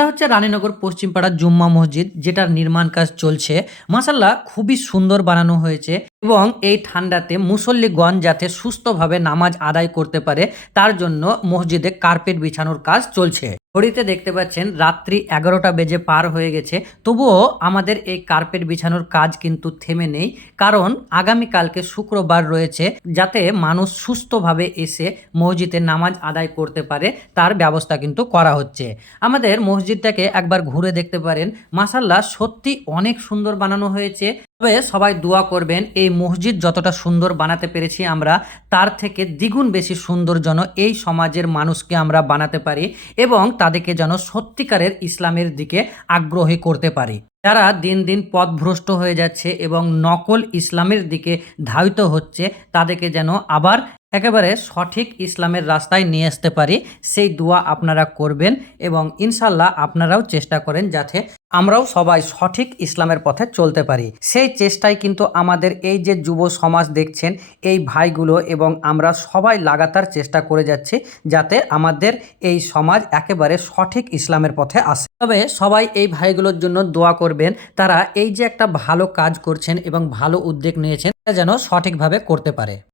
এটা হচ্ছে রানীনগর পশ্চিমপাড়া জুম্মা মসজিদ, যেটার নির্মাণ কাজ চলছে। মাসাল্লাহ খুবই সুন্দর বানানো হয়েছে এবং এই ঠান্ডাতে মুসল্লিগণ যাতে সুস্থভাবে নামাজ আদায় করতে পারে, তার জন্য মসজিদে কার্পেট বিছানোর কাজ চলছে। ঘড়িতে দেখতে পাচ্ছেন রাত্রি এগারোটা বেজে পার হয়ে গেছে। তবুও আমাদের এই কার্পেট বিছানোর কাজ কিন্তু থেমে নেই, কারণ আগামীকালকে শুক্রবার রয়েছে যাতে মানুষ সুস্থভাবে এসে মসজিদে নামাজ আদায় করতে পারে, তার ব্যবস্থা কিন্তু করা হচ্ছে। আমাদের মসজিদটাকে একবার ঘুরে দেখতে পারেন। মাসাল্লাহ সত্যি অনেক সুন্দর বানানো হয়েছে। তবে সবাই দোয়া করবেন, এই মসজিদ যতটা সুন্দর বানাতে পেরেছি আমরা, তার থেকে দ্বিগুণ বেশি সুন্দর যেন এই সমাজের মানুষকে আমরা বানাতে পারি এবং তাদেরকে যেন সত্যিকারের ইসলামের দিকে আগ্রহী করতে পারি। যারা দিন দিন পথভ্রষ্ট হয়ে যাচ্ছে এবং নকল ইসলামের দিকে ধাবিত হচ্ছে, তাদেরকে যেন আবার একেবারে সঠিক ইসলামের রাস্তায় নিয়ে আসতে পারি, সেই দোয়া আপনারা করবেন এবং ইনশাল্লাহ আপনারাও চেষ্টা করেন যাতে আমরাও সবাই সঠিক ইসলামের পথে চলতে পারি। সেই চেষ্টাই কিন্তু আমাদের এই যে যুব সমাজ দেখছেন, এই ভাইগুলো এবং আমরা সবাই লাগাতার চেষ্টা করে যাচ্ছি যাতে আমাদের এই সমাজ একেবারে সঠিক ইসলামের পথে আসে। তবে সবাই এই ভাইগুলোর জন্য দোয়া করবেন, তারা এই যে একটা ভালো কাজ করছেন এবং ভালো উদ্যোগ নিয়েছেন যেন সঠিকভাবে করতে পারে।